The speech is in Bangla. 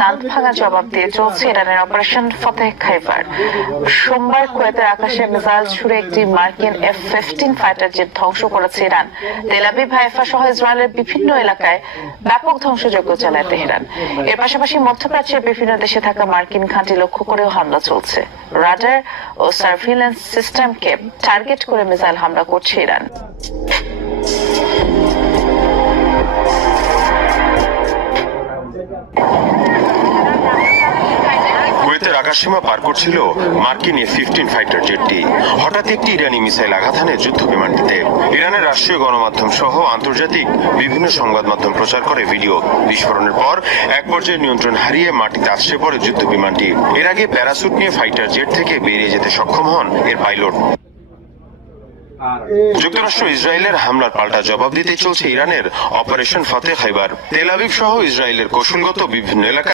দাঁত ভাঙা জবাব দিয়ে চলছে ইরানের অপারেশন ফতেহ খাইবার। সোমবার কুয়েতের আকাশে মিসাইল ছুড়ে একটি মার্কিন F-15 ফাইটার জেট ধ্বংস করেছে ইরান। তেল আবিব, হাইফা সহ ইসরায়েলের বিভিন্ন এলাকায় ব্যাপক ধ্বংসযজ্ঞ চালায় তেহরান। এর পাশাপাশি মধ্যপ্রাচ্যের বিভিন্ন দেশে থাকা মার্কিন ঘাঁটি লক্ষ্য করেও হামলা চলছে। রাডার ও সার্ভিলেন্স সিস্টেমকে টার্গেট করে মিসাইল হামলা করছে ইরান। কুয়েতের আকাশসীমা পার করছিল মার্কিন F-15 ফাইটার জেটটি। হঠাৎ একটি ইরানি মিসাইল আঘাত হানে যুদ্ধ বিমানটিতে। ইরানের রাষ্ট্রীয় গণমাধ্যম সহ আন্তর্জাতিক বিভিন্ন সংবাদ মাধ্যম প্রচার করে ভিডিও। বিস্ফোরণের পর এক পর্যায়ে নিয়ন্ত্রণ হারিয়ে মাটিতে আছড়ে পড়ে যুদ্ধ বিমানটি। এর আগে প্যারাসুট নিয়ে ফাইটার জেট থেকে বেরিয়ে যেতে সক্ষম হন এর পাইলট। যুক্তরাষ্ট্র ইসরায়েলের হামলার পাল্টা জবাব দিতে চলছে ইরানের অপারেশন ফতেহ খাইবার। তেল আবিব সহ ইসরায়েলের কৌশলগত বিভিন্ন এলাকায়